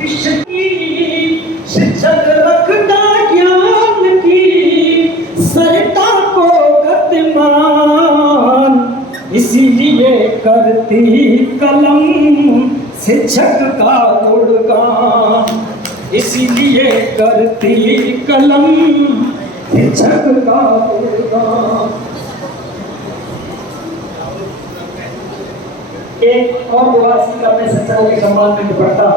शिक्षक रखता ज्ञान की सरता को गतिमान, इसीलिए करती कलम शिक्षक का गुणगान, इसीलिए करती कलम शिक्षक का गुणगान। एक और वासी अपने शिक्षकों के सम्मान में निपटता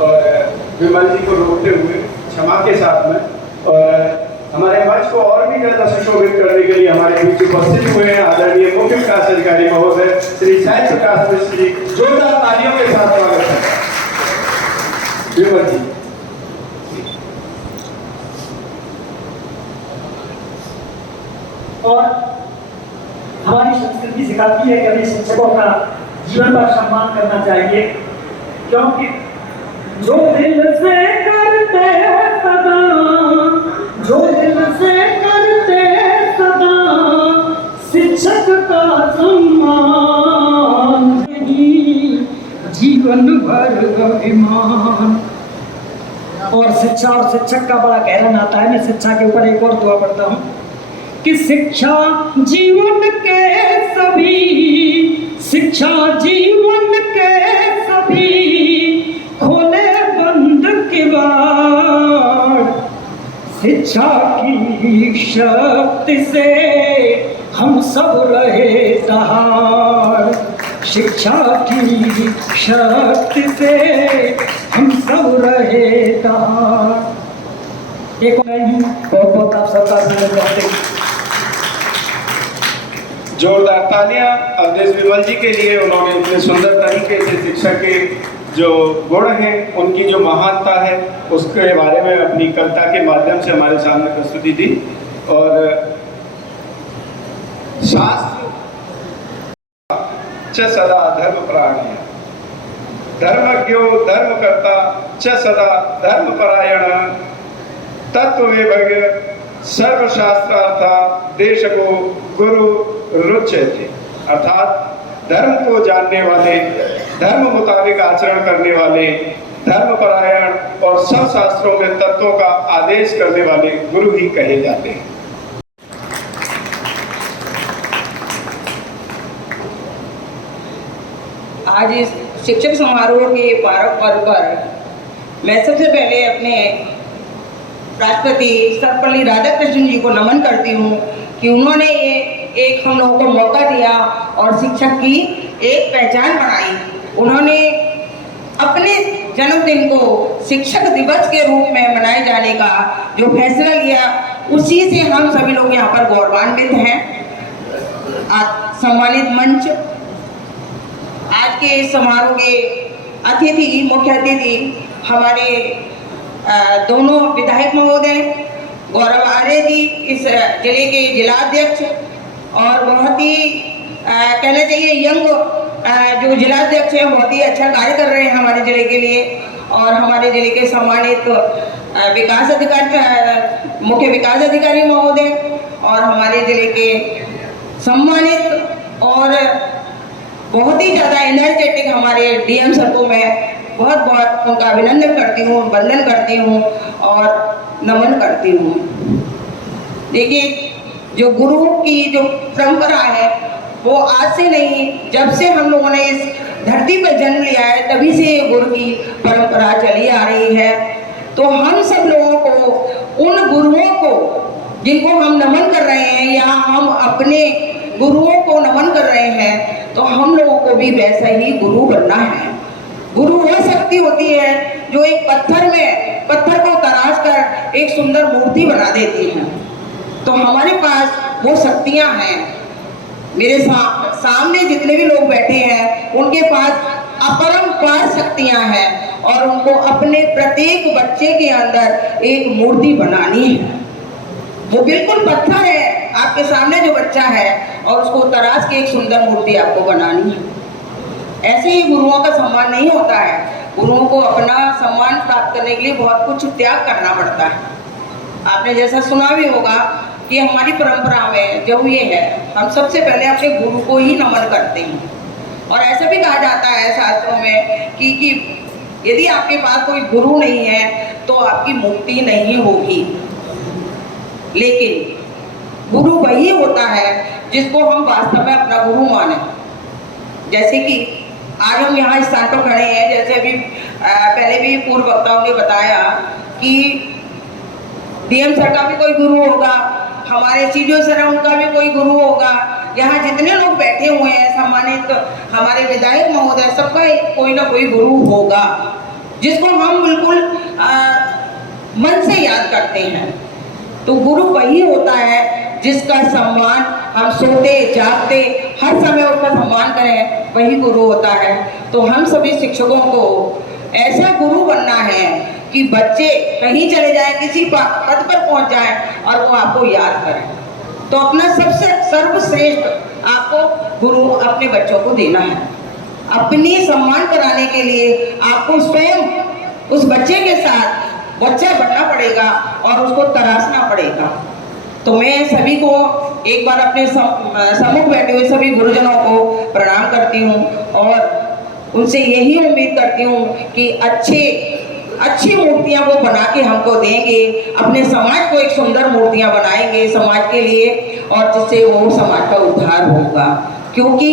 और विमल जी को रोकते हुए क्षमा के साथ में, और हमारे मंच को और भी ज्यादा सुशोभित करने के लिए हमारे बीच उपस्थित हुए हैं आदरणीय मुख्य विकास अधिकारी महोदय श्री साई प्रकाश मिश्र जी। जोरदार तालियों के साथ स्वागत है विमल जी। और हमारी संस्कृति सिखाती है कि हमें शिक्षकों का जीवन भर सम्मान करना चाहिए, क्योंकि जो दिल से करते सदा, जो दिल से करते सदा शिक्षक का सम्मान, जीवन भर अभिमान। और शिक्षा और शिक्षक का बड़ा गहरा नाता है। मैं शिक्षा के ऊपर एक और दुआ पढ़ता हूँ कि शिक्षा जीवन के सभी, शिक्षा जीवन के सभी खोले बंद किवाड़, शिक्षा की शक्ति से हम सब रहे दहाड़, शिक्षा की शक्ति से हम सब रहे दहाड़। एक और बहुत बहुत आप सबका धन्यवाद करते हैं। जोरदार तालियां अवधेश विमल जी के लिए। उन्होंने इतने सुंदर तरीके से शिक्षा के जो गुण हैं, उनकी जो महानता है, उसके बारे में अपनी कविता के माध्यम से हमारे सामने प्रस्तुति दी। और शास्त्र च सदा धर्म प्राणीय, धर्मज्ञो धर्मकर्ता च सदा धर्मपरायण, तत्ववेभग सर्वशास्त्रार्था देश को गुरु रुच्यते। अर्थात धर्म को जानने वाले, धर्म मुताबिक आचरण करने वाले, धर्मपरायण और सब शास्त्रों में तत्वों का आदेश करने वाले गुरु ही कहे जाते हैं। आज इस शिक्षक समारोह के पारक पर्व पर मैं सबसे पहले अपने राष्ट्रपति सर्वपल्ली राधाकृष्णन जी को नमन करती हूँ कि उन्होंने ये एक हम लोगों को मौका दिया और शिक्षक की एक पहचान बनाई। उन्होंने अपने जन्मदिन को शिक्षक दिवस के रूप में मनाए जाने का जो फैसला लिया, उसी से हम सभी लोग यहाँ पर गौरवान्वित हैं। सम्मानित मंच, आज के समारोह के अतिथि, मुख्य अतिथि हमारे दोनों विधायक महोदय गौरव आर्य जी, इस जिले के जिलाध्यक्ष, और बहुत ही कहना चाहिए यंग जो जिलाध्यक्ष हैं, बहुत ही अच्छा कार्य कर रहे हैं हमारे जिले के लिए। और हमारे जिले के सम्मानित विकास अधिकारी, मुख्य विकास अधिकारी महोदय, और हमारे जिले के सम्मानित और बहुत ही ज़्यादा एनर्जेटिक हमारे डीएम सर को मैं बहुत बहुत उनका अभिनंदन करती हूँ, वंदन करती हूँ और नमन करती हूँ। देखिए, जो गुरु की जो परंपरा है वो आज से नहीं, जब से हम लोगों ने इस धरती पर जन्म लिया है तभी से गुरु की परंपरा चली आ रही है। तो हम सब लोगों को उन गुरुओं को जिनको हम नमन कर रहे हैं या हम अपने गुरुओं को नमन कर रहे हैं, तो हम लोगों को भी वैसा ही गुरु बनना है। गुरु वह शक्ति होती है जो एक पत्थर को तराश कर एक सुंदर मूर्ति बना देती है। तो हमारे पास वो शक्तियां हैं। मेरे सामने जितने भी लोग बैठे हैं उनके पास अपरंपार शक्तियां हैं और उनको अपने प्रत्येक बच्चे के अंदर एक मूर्ति बनानी है। वो बिल्कुल पत्थर है आपके सामने जो बच्चा है, और उसको तराश के एक सुंदर मूर्ति आपको बनानी है। ऐसे ही गुरुओं का सम्मान नहीं होता है। गुरुओं को अपना सम्मान प्राप्त करने के लिए बहुत कुछ त्याग करना पड़ता है। आपने जैसा सुना भी होगा कि हमारी परंपरा में जो ये है, हम सबसे पहले अपने गुरु को ही नमन करते हैं। और ऐसा भी कहा जाता है शास्त्रों में कि यदि आपके पास कोई गुरु नहीं है तो आपकी मुक्ति नहीं होगी। लेकिन गुरु वही होता है जिसको हम वास्तव में अपना गुरु माने। जैसे कि आज हम यहाँ इस स्थान पर खड़े हैं, जैसे अभी पहले भी पूर्व वक्ताओं ने बताया कि डीएम सर का भी कोई गुरु होगा, हमारे सीडीओ सर उनका भी कोई गुरु होगा, यहाँ जितने लोग बैठे हुए हैं सम्मानित हमारे विधायक महोदय, सबका कोई ना कोई गुरु होगा जिसको हम बिल्कुल मन से याद करते हैं। तो गुरु वही होता है जिसका सम्मान हम सोते जागते हर समय उसका सम्मान करें, वही गुरु होता है। तो हम सभी शिक्षकों को ऐसा गुरु बनना है कि बच्चे कहीं चले जाएं, किसी पद पर पहुंच जाएं और वो आपको याद करें। तो अपना सबसे सर्वश्रेष्ठ आपको गुरु अपने बच्चों को देना है। अपनी सम्मान कराने के लिए आपको स्वयं उस बच्चे के साथ बच्चा बनना पड़ेगा और उसको तराशना पड़ेगा। तो मैं सभी को एक बार अपने सम्मुख बैठे हुए सभी गुरुजनों को प्रणाम करती हूँ और उनसे यही उम्मीद करती हूँ कि अच्छी मूर्तियाँ वो बना के हमको देंगे, अपने समाज को एक सुंदर मूर्तियाँ बनाएंगे समाज के लिए, और जिससे वो समाज का उद्धार होगा। क्योंकि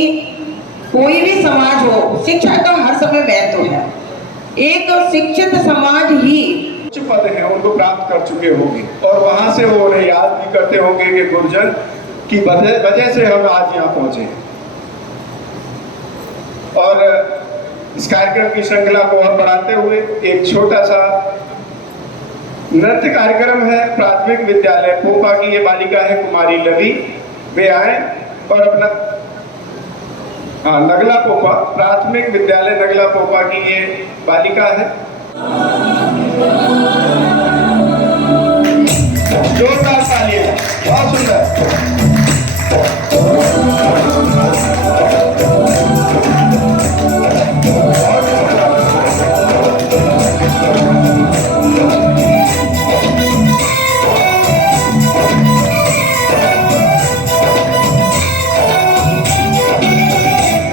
कोई भी समाज हो, शिक्षा का हर समय महत्व है। एक शिक्षित समाज ही उच्च पद हैं उनको प्राप्त कर चुके होंगे और वहां से वो उन्हें याद भी करते होंगे कि गुरुजन की वजह से हम आज यहाँ पहुंचे। और इस कार्यक्रम की श्रृंखला को और बढ़ाते हुए एक छोटा सा नृत्य कार्यक्रम है। प्राथमिक विद्यालय पोपा की ये बालिका है कुमारी लवी, वे आए और अपना नगला पोपा, प्राथमिक विद्यालय नगला पोपा की ये बालिका है। जोरदार तालियां, बहुत सुंदर।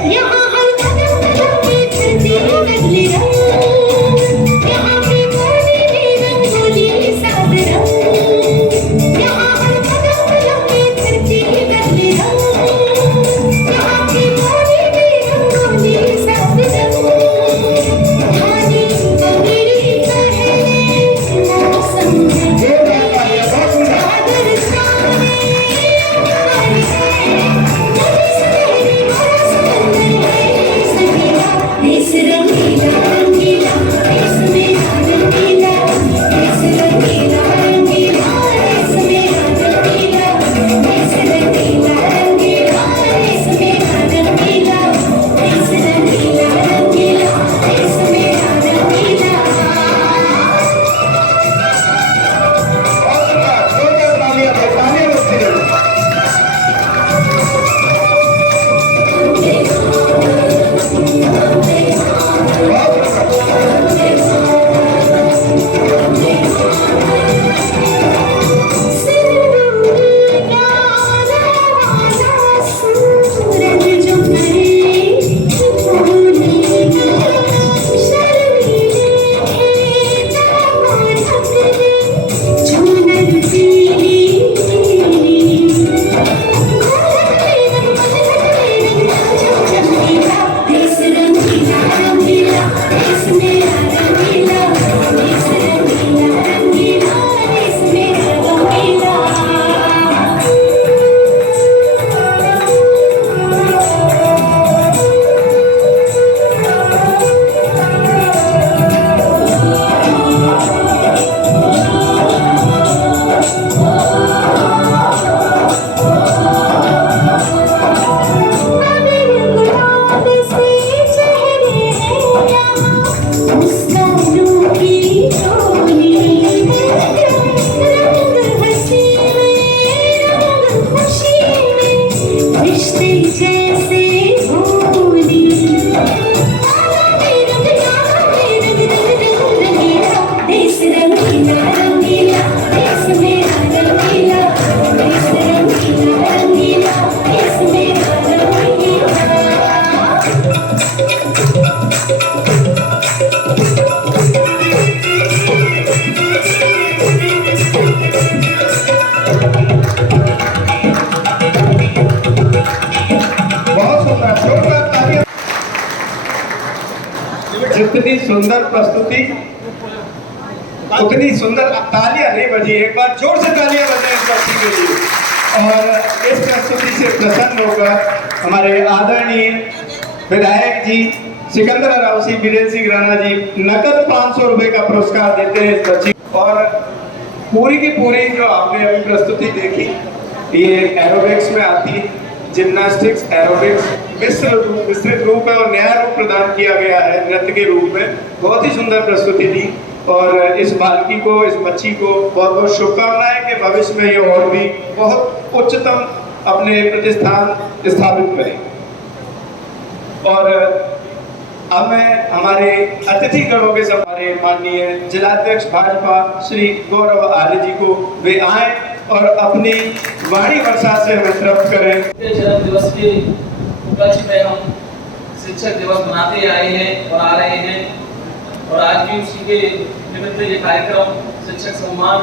यहाँ हर कदम पे धरती बदली जितनी सुंदर प्रस्तुति उतनी सुंदर तालियां नहीं बजी। एक बार जोर से तालियां बजाएं इस बच्ची के लिए। और इस प्रस्तुति से प्रसन्न होकर हमारे आदरणीय विधायक जी सिकंदर राव सिंह वीरेंद्र सिंह राणा जी नकद 500 रुपए का पुरस्कार देते हैं इस बच्ची। और पूरी की पूरी जो आपने अभी प्रस्तुति देखी ये एरोबिक्स में आती, जिम्नास्टिक्स एरोबिक्स विस्तृत रूप है और नया रूप प्रदान किया गया है नृत्य के रूप में। बहुत ही सुंदर प्रस्तुति दी और इस बालकी को, इस बच्ची को बहुत बहुत शुभकामनाएं कि भविष्य में ये और भी बहुत उच्चतम अपने प्रतिष्ठान स्थापित करें। और अब मैं हमारे अतिथि गणों के हमारे माननीय जिलाध्यक्ष भाजपा श्री गौरव आर्य जी को वे आए और अपनी वाणी वर्षा से हमें तृप्त करें। जन्म दिवस के उपलक्ष्य में हम शिक्षक दिवस मनाते आए हैं और आ रहे हैं और आज भी उसी के निमित्त ये कार्यक्रम शिक्षक सम्मान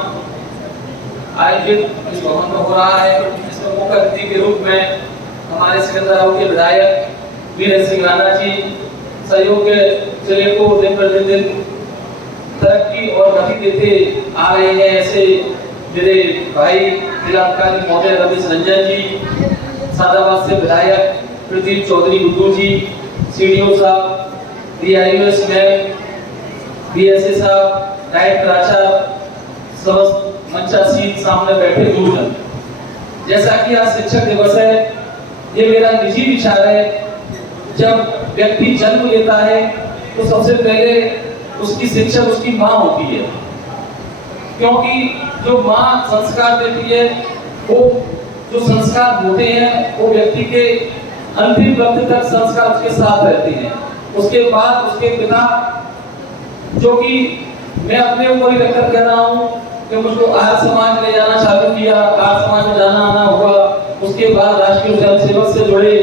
आयोजित इस भवन में हो रहा है। इसमें मुख्य अतिथि के रूप में हमारे सिकंदर के विधायक वीरेंद्र सिंह राणा जी सहयोग के जिले को दिन प्रतिदिन तरक्की और गति देते आ रहे हैं। ऐसे मेरे भाई जिलाधिकारी महोदय रमेश रंजन जी, सादाबाद से विधायक प्रदीप चौधरी गुड्डू जी, सीडीओ साहब, डीआईओएस में बीएसए साहब, डायरेक्टर आचार्य, समस्त मंचासीन सामने बैठे गुरुजन। जैसा कि आज शिक्षक दिवस है, ये मेरा निजी विचार है। जब व्यक्ति जन्म लेता है तो सबसे पहले उसकी शिक्षक उसकी माँ होती है, क्योंकि जो माँ संस्कार देती है वो जो संस्कार होते हैं वो व्यक्ति के अंतिम वक्त तक संस्कार उसके साथ रहते हैं। उसके बाद उसके पिता, जो कि मैं अपने ऊपर ही रखकर कह रहा हूँ कि मुझको आर्य समाज में जाना चालू किया, आर्य समाज में जाना आना हुआ। उसके बाद राष्ट्रीय स्वयं सेवक से जुड़े,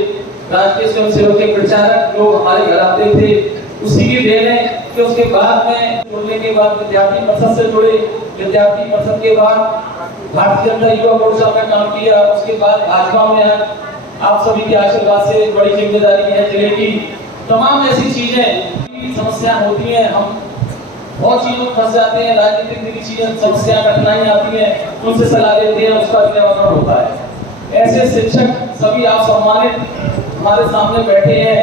राष्ट्रीय स्वयं सेवक के प्रचारक लोग हमारे घर आते थे, उसी की देन है कि उसके बाद में जुड़ने के बाद विद्यार्थी परिषद से जुड़े, विद्यार्थी परिषद के बाद भारतीय जनता युवा मोर्चा में काम किया, उसके बाद भाजपा में आप सभी के आशीर्वाद से बड़ी जिम्मेदारी है जिले की। तमाम ऐसी चीजें समस्या होती हैं, हम बहुत चीजों में फंस जाते हैं, राजनीतिक चीजें समस्या कठिनाई आती है, उनसे सलाह लेते हैं, उसका निराकरण होता है। ऐसे शिक्षक सभी आप सम्मानित हमारे सामने बैठे हैं।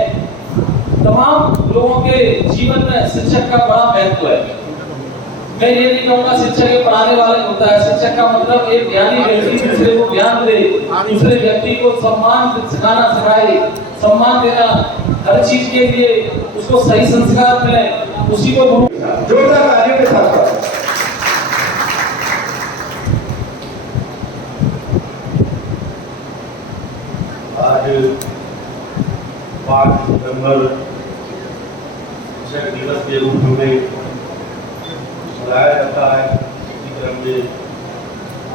तमाम लोगों के जीवन में शिक्षक का बड़ा महत्व है। मैं ये नहीं कहूँगा शिक्षक एक पढ़ाने वाले होता है। शिक्षक का मतलब एक ज्ञानी व्यक्ति दूसरे को ज्ञान दे, दूसरे व्यक्ति को सम्मान सिखाना सिखाए, सम्मान देना, हर चीज के लिए उसको सही संस्कार मिले, उसी को जोरदार तालियों के साथ आज 5 सितंबर शिक्षक दिवस के रूप में मनाया जाता है। इसी क्रम में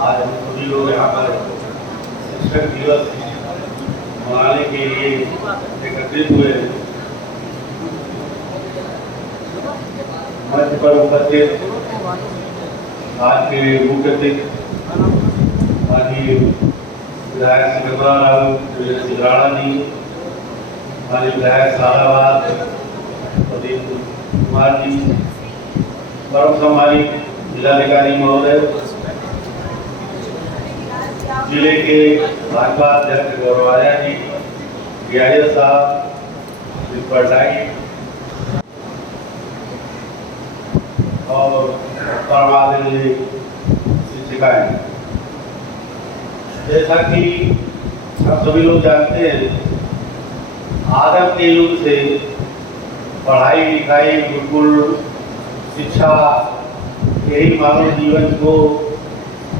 आज हम सभी लोग यहाँ पर शिक्षक दिवस मनाने के लिए एकत्रित हुए। मंच पर उपस्थित आज के मुख्य अतिथि माननीय विधायक सिकंदर राव सिंह राणा जी, माननीय विधायक सादाबाद प्रदीप कुमार जी, परम सम्मानित जिलाधिकारी महोदय, जिले के भाजपा अध्यक्ष गौरव आर्य जी, डीआईओ साहब, पटाई और परमादरणीय शिक्षिकाएं। जैसा कि आप सभी लोग जानते हैं, आदम के युग से पढ़ाई लिखाई, गुरुकुल शिक्षा यही मानव जीवन को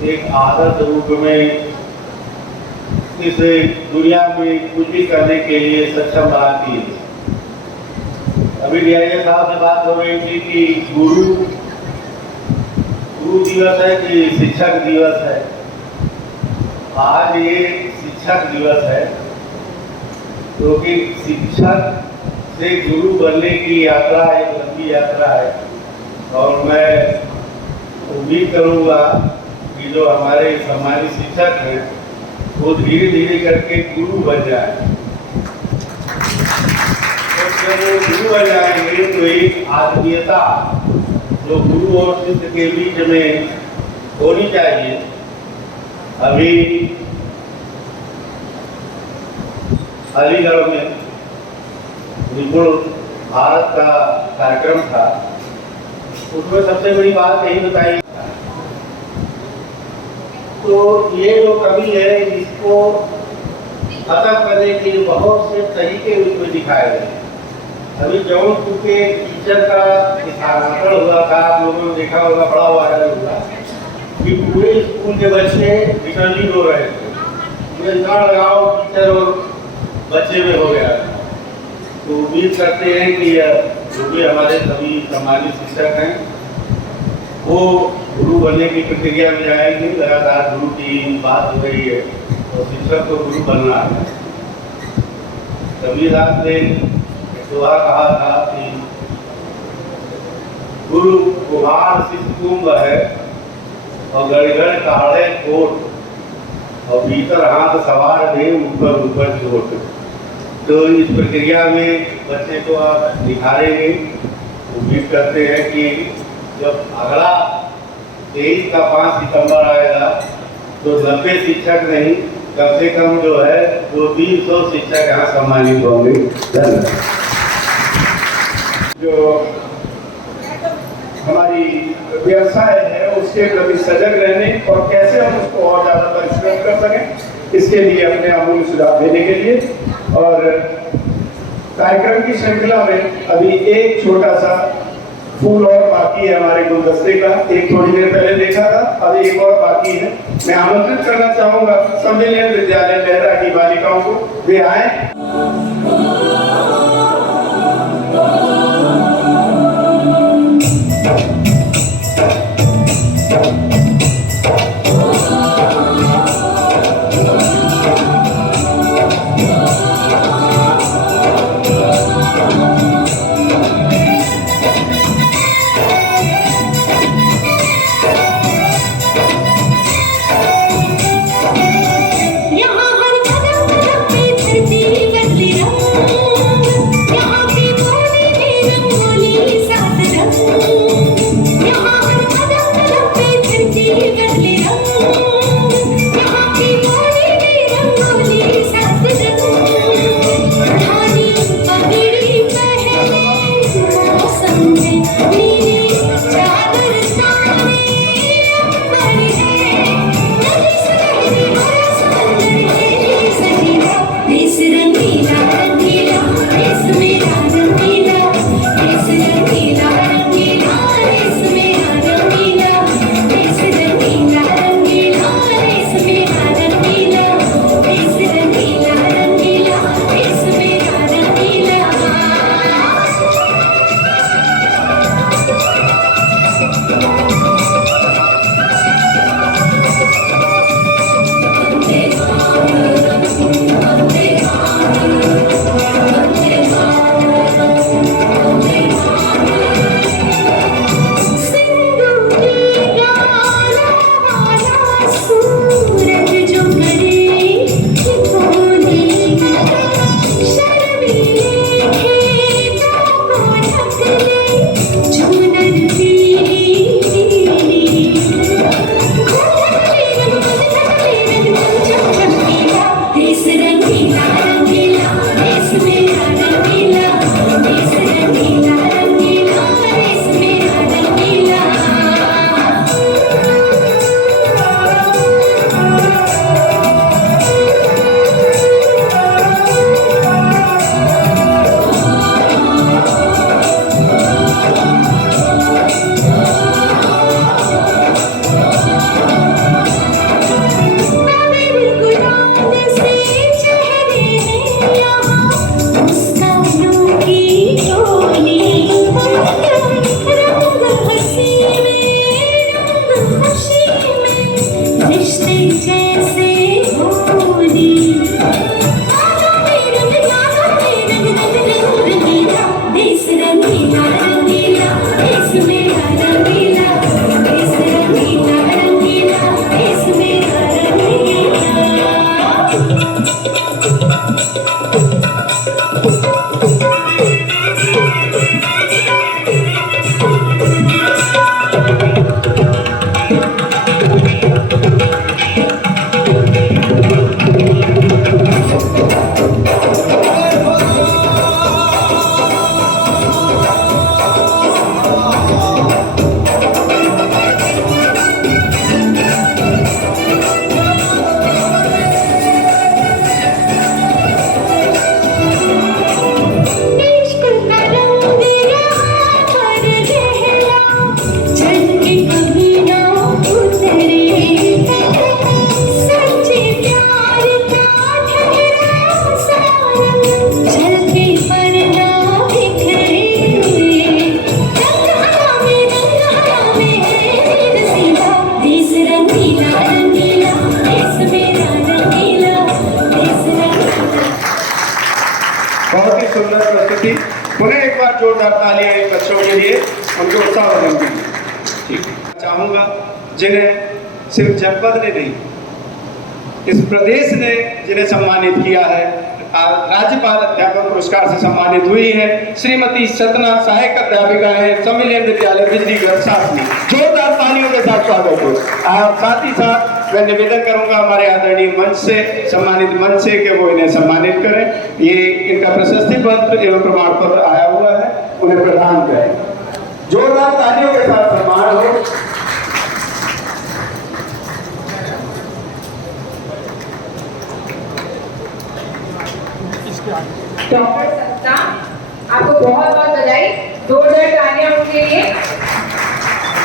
एक आदर्श रूप में इस दुनिया में कुछ भी करने के लिए सक्षम बनाती है। अभी डीआईओ साहब से बात हो रही थी कि गुरु दिवस है कि शिक्षक दिवस है। आज ये शिक्षक दिवस है, क्योंकि शिक्षक से गुरु बनने की यात्रा एक लंबी यात्रा है। और मैं उम्मीद करूँगा कि जो हमारे सम्मानित शिक्षक हैं वो धीरे धीरे करके गुरु बन जाए। जब वो गुरु बन जाएंगे तो एक आत्मीयता जो गुरु और शिष्य के बीच में होनी चाहिए। अभी अलीगढ़ में निपुण भारत का कार्यक्रम था, उसमें सबसे बड़ी बात यही बताई। तो ये जो कमी है इसको खत्म करने के लिए बहुत से तरीके उसमें दिखाए गए। अभी जौनपुर के टीचर का स्थानांतरण हुआ था, आप लोगों ने देखा होगा, बड़ा वायरल हुआ कि पूरे स्कूल के बच्चे बिटरली रो रहे थे, मुझे इतना लगाव टीचर और बच्चे में हो गया। तो उम्मीद करते हैं कि जो भी हमारे सभी सम्मानित शिक्षक हैं वो गुरु बनने की प्रक्रिया में जाएंगे। लगातार गुरु की बात हो रही है और शिक्षक को गुरु बनना है। कबीरदास ने दोहा कहा था कि गुरु कुम्हार शिष्य कुंभ है और गड़गड़ काढ़े कोट और भीतर हाथ सवार दे ऊपर ऊपर चोट। तो इस प्रक्रिया में बच्चे को आप निखारेंगे। उम्मीद करते हैं कि जब अगला 23 का 5 सितंबर आएगा तो 90 शिक्षक नहीं, कम से कम जो है वो 300 शिक्षक यहाँ सम्मानित होंगे। धन्यवाद। जो हमारी व्यवसाय है उसके प्रति सजग रहने और कैसे हम उसको और ज़्यादा परिष्कृत कर सकें, इसके लिए अपने अमूल्य सुझाव देने के लिए। और कार्यक्रम की श्रृंखला में अभी एक छोटा सा फूल और बाकी है हमारे गुलदस्ते का। एक थोड़ी देर पहले देखा था, अभी एक और बाकी है। मैं आमंत्रित करना चाहूंगा सम्मेलन विद्यालय लहरा की बालिकाओं को, वे आए। उन्हें एक बार जोरदार तालियां इन बच्चों के लिए, उनके उत्साहवर्धन के लिए। ठीक, चाहूँगा जिन्हें सिर्फ जनपद ने नहीं, इस प्रदेश ने जिन्हें सम्मानित किया है, राज्यपाल अध्यापक पुरस्कार से सम्मानित हुई है श्रीमती सतना, सहायक अध्यापिका है सम्मिलन विद्यालय बिजलीगढ़ शासनी। जोरदार तालियों के साथ स्वागत हो। साथ ही साथ मैं निवेदन करूंगा हमारे आदरणीय मंच से, सम्मानित मंच से, कि वो इन्हें सम्मानित करें। ये इनका प्रशस्ति पत्र एवं प्रमाण पत्र आया हुआ है, उन्हें प्रदान करें। जोरदार तालियों के साथ सम्मान हो। डॉक्टर सत्ता, आपको बहुत बहुत बधाई, जोरदार तालियां उनके लिए।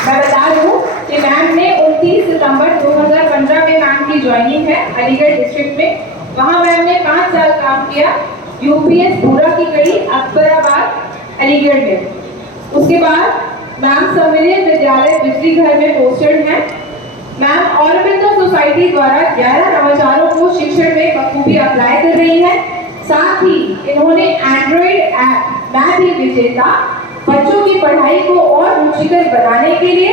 मैं बता दूं कि मैम ने 29 सितंबर 2015 में मैम की ज्वाइनिंग है अलीगढ़ डिस्ट्रिक्ट में। वहां मैम ने 5 साल काम किया यूपीएस पूरा की गई अकबराबाद अलीगढ़ में। उसके बाद मैम सम्मिलन विद्यालय बिजलीघर में पोस्टेड हैं। मैम ऑरबिंदो सोसाइटी द्वारा 11 नवाचारों को शिक्षण में बखूबी अप्लाई कर रही है। साथ ही इन्होंने एंड्रॉइड ऐप मैं भी विजेता बच्चों की पढ़ाई को और रुचिकर बनाने के लिए।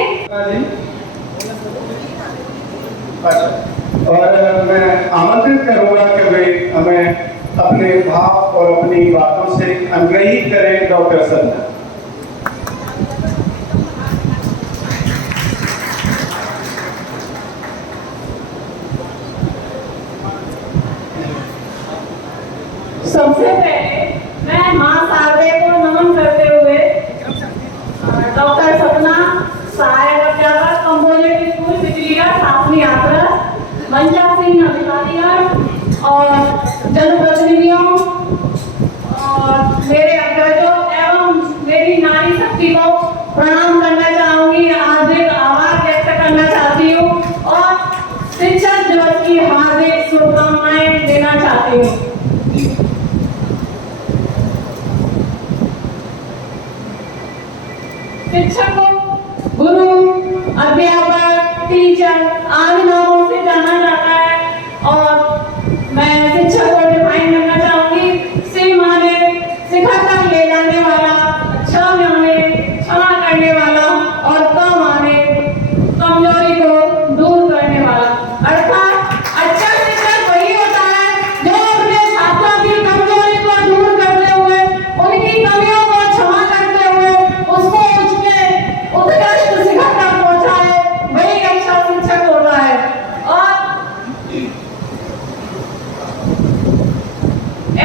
और मैं आमंत्रित करूंगा कि वे हमें अपने भाव और अपनी बातों से अनुग्रहित करें डॉक्टर सत्ता। सबसे पहले मैं मां शारदे को नमन करते हुए डॉक्टर सपना, सहायक अध्यापक कंपोजिट स्कूल बिजलीगढ़ शासनी यात्रा, मंजा सिंह अधिकारियों और जनप्रतिनिधियों और मेरे अग्रजों एवं मेरी नारी शक्ति को प्रणाम करना चाहूंगी, हार्दिक आभार व्यक्त करना चाहती हूँ और शिक्षक दिवस की हार्दिक शुभकामनाएं देना चाहती हूँ। शिक्षकों, गुरु, अध्यापक, टीचर आदि नामों से जाना जाता है और मैं शिक्षक को डिफाइन करना चाहूंगी। सी माने सिखाकर ले जाने वाला, अच्छा माने क्षमा करने वाला और क माने कमजोरी को दूर करने वाला। अर्थात अच्छा शिक्षक वही होता है जो अपने छात्रों की कमजोरी को दूर करते हुए, उनकी कमियों को क्षमा करते हुए उसको उत्कृष्ट शिखर तक पहुंचाए, वही अच्छा शिक्षक होता है। और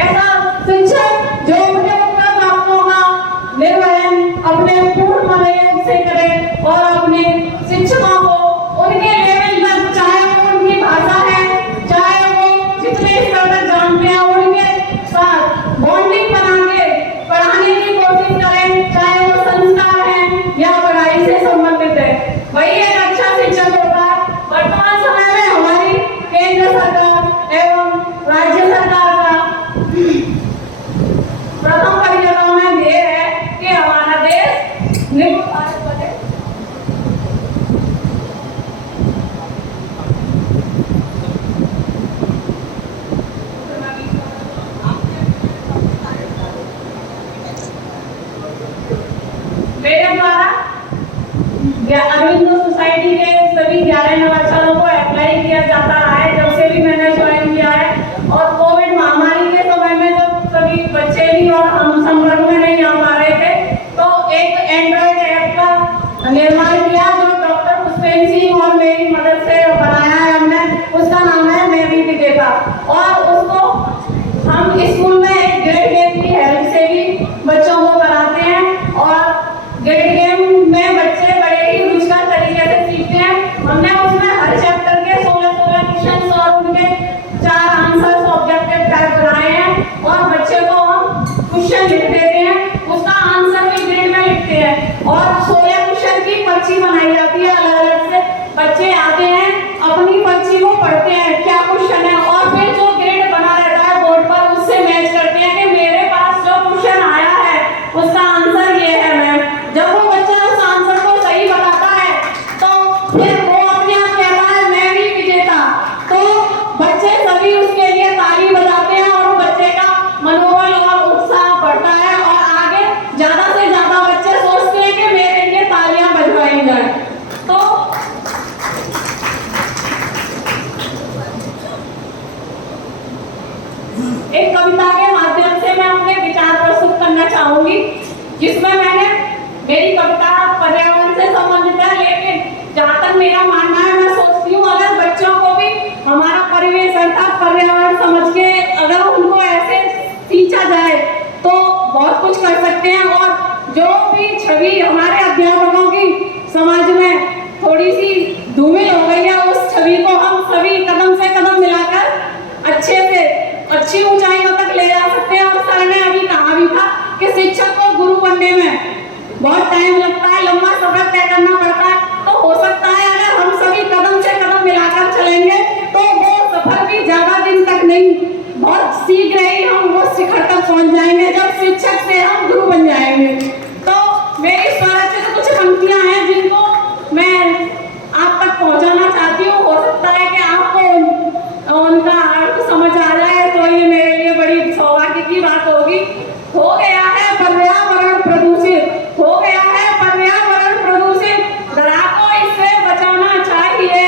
ऐसा शिक्षक जो अपने उत्तर प्राप्तों का निर्वहन अपने पूर्ण मनोयोग से करे और अपने शिक्षकों को उनके लेवल तक, चाहे वो उनकी भाषा है, चाहे वो जितने स्तर तक जानते हैं, उनके साथ बॉन्डिंग बना के पढ़ाने की कोशिश करें, चाहे वो संस्कार है या पढ़ाई से संबंधित है, वही एक अच्छा शिक्षक होता है। वर्तमान समय में हमारी केंद्र सरकार एवं राज्य सरकार का प्रथम परियोजना में ध्येय है कि हमारा देश निर्भर भारत बने। मेरे द्वारा अरविंदो सोसाइटी के सभी 11 नवाचारों को अप्लाई किया जाता रहा है जब से भी मैंने ज्वाइन किया है। और कोविड महामारी के समय में जब सभी बच्चे भी और हम संपर्क में नहीं आ पा रहे थे, तो एक एंड्रॉइड ऐप का निर्माण किया जो डॉक्टर पुष्पेन सिंह और मेरी मदद से बनाया है हमने। उसका नाम है मैं भी विजेता और उसको हम स्कूल में एक ग्रेड गेम की हेल्प से भी बच्चों को कराते हैं और ग्रेड गेम में बच्चे बड़े ही रुचिकर तरीके से सीखते हैं। हमने उसमें हर चैप्टर के 16 क्वेश्चन और उनके 4 आंसर ऑब्जेक्टिव टाइप बनाए हैं और बच्चे को हम क्वेश्चन लिख देते हैं, उसका आंसर भी ग्रेड में लिखते हैं और 16 क्वेश्चन की पर्ची बनाई जाती है अलग अलग से। बच्चे आते हैं, अपनी पर्ची को पढ़ते हैं क्या क्वेश्चन है और फिर जो ग्रेड बना रहता है बोर्ड पर उससे मैच करते हैं कि मेरे पास जो क्वेश्चन आया है उसका आंसर ये है। मैम जब वो बच्चा उस आंसर को सही बताता है तो फिर वो अपने आप कहता है मैं भी विजेता, तो बच्चे सभी उसके लिए ताली बजाते हैं और बच्चे का मनोबल और उत्साह बढ़ता है और आगे जिसमें मैंने मेरी कविता पर्यावरण से संबंधित है, लेकिन जहाँ तक मेरा मानना है, मैं सोचती हूँ अगर बच्चों को भी हमारा परिवेश अर्थात पर्यावरण समझ के अगर उनको ऐसे सींचा जाए तो बहुत कुछ कर सकते हैं। और जो भी छवि हमारे अध्यापकों की समाज में थोड़ी सी धूमिल हो गई है, उस छवि को हम सभी कदम से कदम मिलाकर अच्छे से अच्छी ऊंचाइयों तक ले जा सकते हैं। और सर ने अभी कहा भी था कि शिक्षक को गुरु बनने में बहुत टाइम लगता है, लंबा सफर तय करना पड़ता है। तो हो सकता है अगर हम सभी कदम से कदम मिलाकर चलेंगे तो वो सफर भी ज्यादा दिन तक नहीं, बहुत शीघ्र ही हम वो शिखर तक पहुंच जाएंगे जब शिक्षक से हम गुरु बन जाएंगे। तो मेरी स्वरचित से कुछ पंक्तियां हैं जिनको मैं आप तक पहुंचाना चाहती हूँ। हो सकता है कि आपको उनका अर्थ समझ आ जाए तो ये मेरे लिए बड़ी सौभाग्य की बात होगी। हो गया है पर्यावरण प्रदूषित, हो गया है पर्यावरण प्रदूषित, धरा को इससे बचाना चाहिए।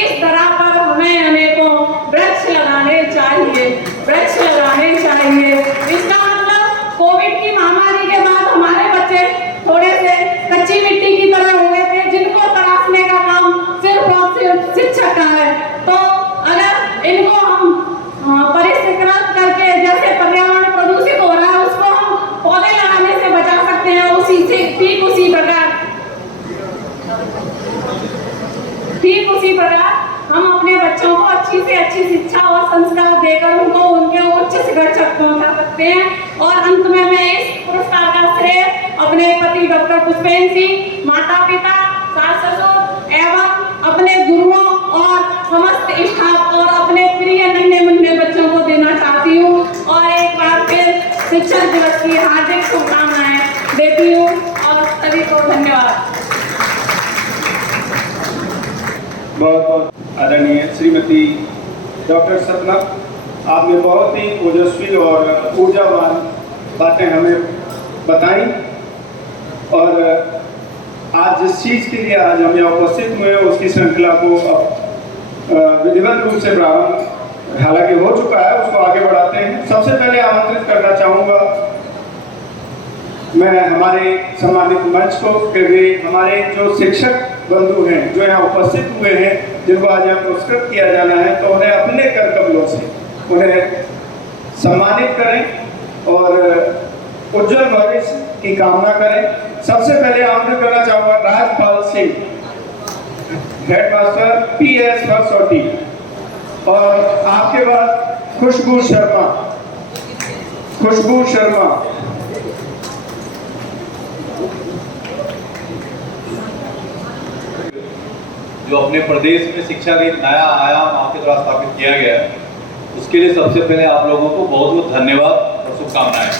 इस धरा पर हमें अनेकों वृक्ष लगाने चाहिए, वृक्ष लगाने चाहिए। इसका मतलब कोविड की महामारी के बाद हमारे बच्चे थोड़े से कच्ची मिट्टी की तरह हो गए थे, जिनको तराशने का काम सिर्फ और सिर्फ शिक्षक का है। तो अगर इनको हम परिष्कृत करके, जैसे पर्यावरण प्रदूषित हो रहा है उसको हम पौधे लगाने से बचा सकते हैं, उसी से ठीक उसी प्रकार हम अपने बच्चों को अच्छी से अच्छी शिक्षा और संस्कार देकर उनको उनके उच्च शिखर तक पहुंचा सकते हैं। और अंत में मैं इस पुरस्कार का श्रेय अपने पति डॉक्टर पुष्पेंद्र सिंह, माता पिता, सास ससुर एवं अपने गुरुओं और समस्त स्टाफ और अपने प्रिय नन्हे मुन्ने बच्चों को देना चाहती हूँ। और एक बार फिर शिक्षक दिवस की हार्दिक शुभकामनाएं देती हूँ और सभी को धन्यवाद। बहुत बहुत आदरणीय श्रीमती डॉक्टर सपना, आपने बहुत ही ओजस्वी और ऊर्जावान बातें हमें बताई। और आज जिस चीज़ के लिए आज हम यहाँ उपस्थित हुए हैं उसकी श्रृंखला को अब विधिवत रूप से प्रारंभ हालांकि हो चुका है, उसको आगे बढ़ाते हैं। सबसे पहले आमंत्रित करना चाहूँगा मैं हमारे सम्मानित मंच को कि वे हमारे जो शिक्षक बंधु हैं जो यहाँ उपस्थित हुए हैं, जिनको आज यहाँ पुरस्कृत किया जाना है, तो उन्हें अपने कर कमलों से उन्हें सम्मानित करें और उज्जवल भविष्य की कामना करें। सबसे पहले आमंत्रित करना चाहूँगा Rajpal Singh, headmaster PS first Soti, और आपके बाद खुशबू शर्मा, खुशबू शर्मा, जो अपने प्रदेश में शिक्षा का एक नया आयाम आपके द्वारा स्थापित किया गया है, उसके लिए सबसे पहले आप लोगों को बहुत बहुत धन्यवाद और शुभकामनाएं।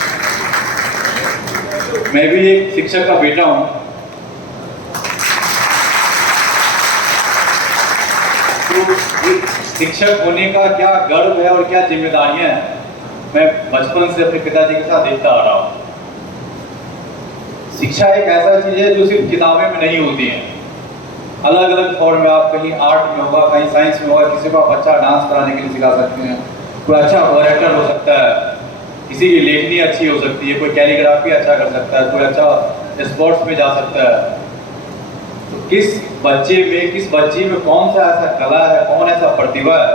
मैं भी एक शिक्षक का बेटा हूं। तो शिक्षक होने का क्या गर्व है और क्या जिम्मेदारियां हैं, मैं बचपन से अपने पिताजी के साथ देखता आ रहा हूं। शिक्षा एक ऐसा चीज है जो सिर्फ किताबें में नहीं होती है, अलग अलग फॉर्म में। आप कहीं आर्ट में होगा, कहीं साइंस में होगा, किसी को आप अच्छा डांस कराने के लिए सिखा सकते हैं, कोई अच्छा ऑरेटर हो सकता है, किसी की लेखनी अच्छी हो सकती है, कोई कैलीग्राफी अच्छा कर सकता है, कोई अच्छा स्पोर्ट्स में जा सकता है। तो किस बच्ची में कौन सा ऐसा कला है, कौन ऐसा प्रतिभा है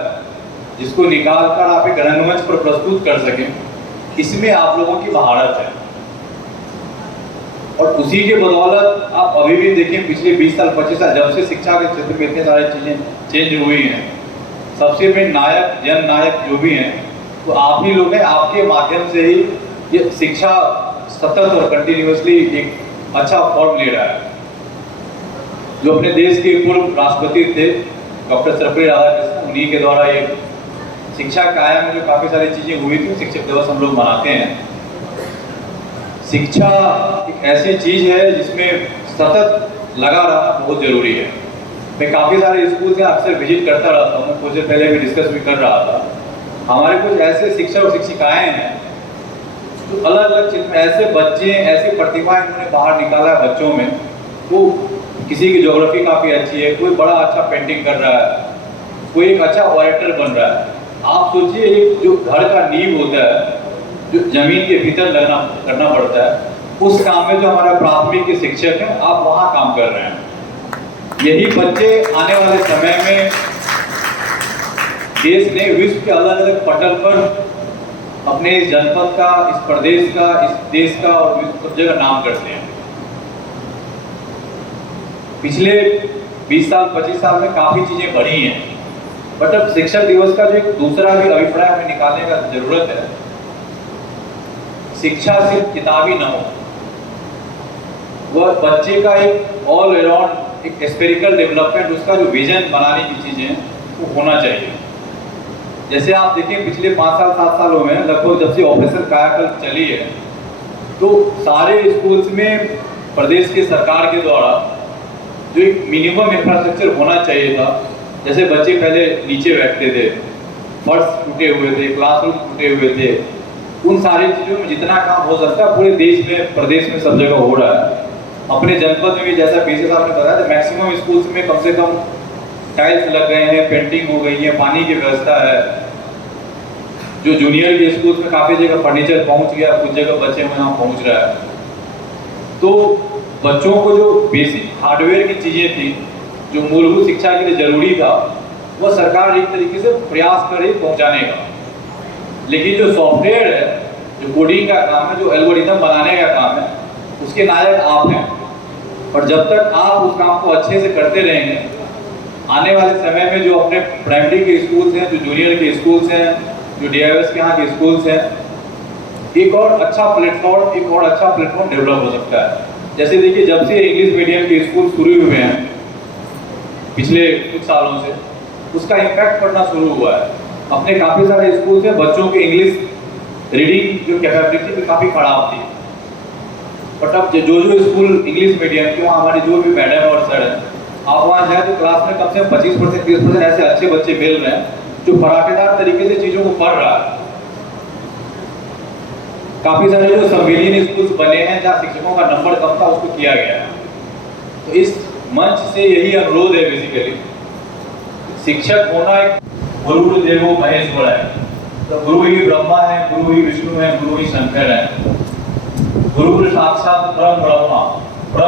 जिसको निकाल कर आप एक रंगमंच पर प्रस्तुत कर सकें, इसमें आप लोगों की महारत है। और उसी के बदौलत आप अभी भी देखें, पिछले 20 साल 25 साल जब से शिक्षा के क्षेत्र में इतने सारी चीज़ें चेंज हुई हैं, सबसे बड़े नायक जन नायक जो भी हैं तो आप ही लोग हैं। आपके माध्यम से ही ये शिक्षा सतत और कंटिन्यूसली एक अच्छा फॉर्म ले रहा है। जो अपने देश के पूर्व राष्ट्रपति थे डॉक्टर सर्वपल्ली राधाकृष्णन, उन्हीं के द्वारा ये शिक्षा कायम में जो काफ़ी सारी चीज़ें हुई थी, शिक्षक दिवस हम लोग मनाते हैं। शिक्षा एक ऐसी चीज है जिसमें सतत लगा रहना बहुत जरूरी है। मैं काफ़ी सारे स्कूल से अक्सर विजिट करता रहता हूँ, कुछ देर पहले भी डिस्कस भी कर रहा था। हमारे कुछ ऐसे शिक्षक और शिक्षिकाएं हैं जो अलग अलग क्षेत्र में ऐसे बच्चे, ऐसी प्रतिभा इन्होंने बाहर निकाला है बच्चों में। वो किसी की ज्योग्राफी काफ़ी अच्छी है, कोई बड़ा अच्छा पेंटिंग कर रहा है, कोई एक अच्छा ऑरेटर बन रहा है। आप सोचिए, एक जो घर का नींव होता है, जो जमीन के भीतर करना पड़ता है, उस काम में जो हमारा प्राथमिक के शिक्षक हैं, आप वहाँ काम कर रहे हैं। यही बच्चे आने वाले समय में देश ने विश्व के अलग अलग पटल पर अपने इस जनपद का, इस प्रदेश का, इस देश का और विश्व सब जगह नाम करते हैं। पिछले 20 साल 25 साल में काफ़ी चीज़ें बढ़ी हैं, बट अब शिक्षक दिवस का जो एक दूसरा भी अभिप्राय हमें निकालने का जरूरत है। शिक्षा सिर्फ किताबी न हो, वह बच्चे का एक ऑल अराउंड एक स्पिरिचुअल डेवलपमेंट, उसका जो विजन बनाने की चीज़ें वो होना चाहिए। जैसे आप देखिए पिछले 5 साल 7 सालों में लगभग जब से ऑपरेशन कायाकल्प चली है, तो सारे स्कूल्स में प्रदेश की सरकार के द्वारा जो एक मिनिमम इंफ्रास्ट्रक्चर होना चाहिए था, जैसे बच्चे पहले नीचे बैठते थे, फर्श टूटे हुए थे, क्लासरूम टूटे हुए थे, उन सारी चीज़ों में जितना काम हो सकता है पूरे देश में, प्रदेश में सब जगह हो रहा है। अपने जनपद में भी जैसा पीछे साहब ने बताया, तो मैक्सिमम स्कूल्स में कम से कम टाइल्स लग गए हैं, पेंटिंग हो गई है, पानी की व्यवस्था है। जो जूनियर के स्कूल्स में काफ़ी जगह फर्नीचर पहुंच गया, कुछ जगह बच्चे में यहाँ पहुंच रहा है। तो बच्चों को जो बेसिक हार्डवेयर की चीज़ें थी, जो मूलभूत शिक्षा के लिए जरूरी था, वह सरकार एक तरीके से प्रयास कर रही पहुँचाने का। लेकिन जो सॉफ्टवेयर है, जो कोडिंग का काम है, जो एल्गोरिथम बनाने का काम है, उसके नायक आप हैं। और जब तक आप उस काम को अच्छे से करते रहेंगे, आने वाले समय में जो अपने प्राइमरी के स्कूल्स हैं, जो जूनियर के स्कूल्स हैं, जो DIOS के यहाँ के स्कूल्स हैं, एक और अच्छा प्लेटफॉर्म डेवलप हो सकता है। जैसे देखिए, जब से इंग्लिश मीडियम के स्कूल शुरू हुए हैं पिछले कुछ सालों से, उसका इम्पैक्ट पड़ना शुरू हुआ है। अपने काफ़ी सारे स्कूल से बच्चों की इंग्लिश रीडिंग जो कैपेबिलिटी भी काफ़ी खराब थी, बट अब जो स्कूल इंग्लिश मीडियम के, वहाँ हमारे जो भी मैडम और सर हैं, आप वहाँ जाए तो क्लास में कम से कम 25% 30% ऐसे अच्छे बच्चे मिल रहे हैं जो फराटेदार तरीके से चीज़ों को पढ़ रहा है। काफ़ी सारे जो संविलियन स्कूल्स बने हैं जहाँ शिक्षकों का नंबर कम था, उसको किया गया है। तो इस मंच से यही अनुरोध है, बेसिकली शिक्षक होना एक गुरु देवो महेश्वर है। तो गुरु ही ब्रह्मा है, गुरु ही विष्णु है, गुरु ही शंकर है। गुरु साक्षात परम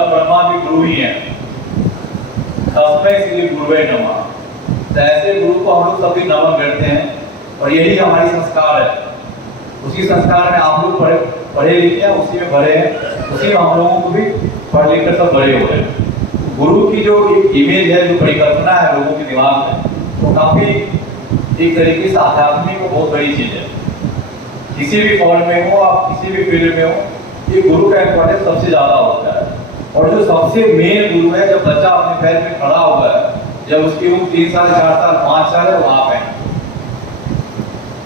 ब्रह्मा भी गुरु ही है। तस्मै श्री गुरुवे नमः। तो ऐसे गुरु को हम लोग सभी नमन करते हैं, और यही हमारी संस्कार है। उसी संस्कार में आप लोग पढ़े लिखे हैं, उसी में भरे हैं, उसी में हम लोगों को भी पढ़ लिख कर सब भरे हुए हैं। गुरु की जो एक इमेज है, जो परिकल्पना है लोगों के दिमाग में, वो काफ़ी एक तरीके से आध्यात्मिक और बहुत बड़ी चीज़ है। किसी भी फॉर्म में हो, आप किसी भी फील्ड में हो, ये गुरु का इम्पोर्टेंस सबसे ज़्यादा होता है। और जो सबसे मेन गुरु है, जब बच्चा अपने पैर में खड़ा हुआ है, जब उसकी उम्र 3 साल 4 साल 5 साल है, वो आप हैं।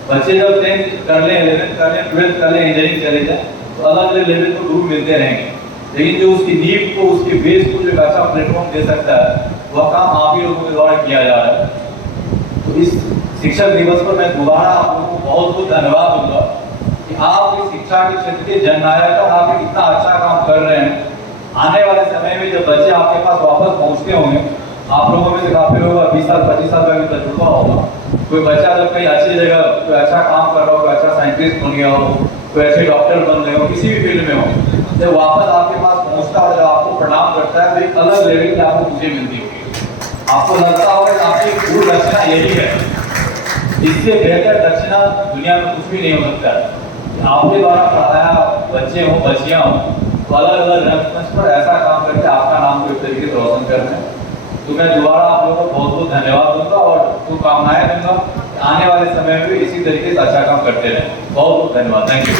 बच्चे जब 10th कर लें, 11th कर लें, 12th कर लें, इंजीनियरिंग चले जाए, तो अलग अलग लेवल पर गुरु मिलते रहेंगे। लेकिन जो उसकी नींव को, उसके बेस को जो अच्छा प्लेटफॉर्म दे सकता है, वह काम आप ही लोगों के द्वारा किया जा रहा है। तो इस शिक्षक दिवस पर मैं दोबारा आप लोगों को बहुत बहुत धन्यवाद दूंगा कि आप इस शिक्षा के क्षेत्र के जननायक, आप इतना अच्छा काम कर रहे हैं। आने वाले समय में जब बच्चे आपके पास वापस पहुंचते होंगे, आप लोगों में से काफी लोगों का 20 साल 25 साल का भी तजुर्बा होगा। कोई बच्चा जब कहीं अच्छी जगह कोई अच्छा काम कर रहा हो, कोई अच्छा साइंटिस्ट बन गया हो, कोई अच्छे डॉक्टर बन गए हो, किसी भी फील्ड में हो, जब वापस आपके पास पहुंचता है, जब आपको प्रणाम करता है, तो एक अलग लेवल की आपको खुशी मिलती होगी। आपको लगता होगा कि आपकी गुरु दक्षिणा यही है, इससे बेहतर दक्षिणा दुनिया में कुछ भी नहीं हो सकता है। आपके द्वारा पढ़ाया बच्चे हों, बच्चियाँ हों, तो अलग अलग रंग पर ऐसा काम करके आपका नाम को इस तरीके से रोशन कर रहे हैं। तो मैं दोबारा आप लोगों को बहुत बहुत धन्यवाद दूंगा और शुभकामनाएं दूंगा। आने वाले समय में भी इसी तरीके से अच्छा काम करते रहें। बहुत बहुत धन्यवाद। Thank you.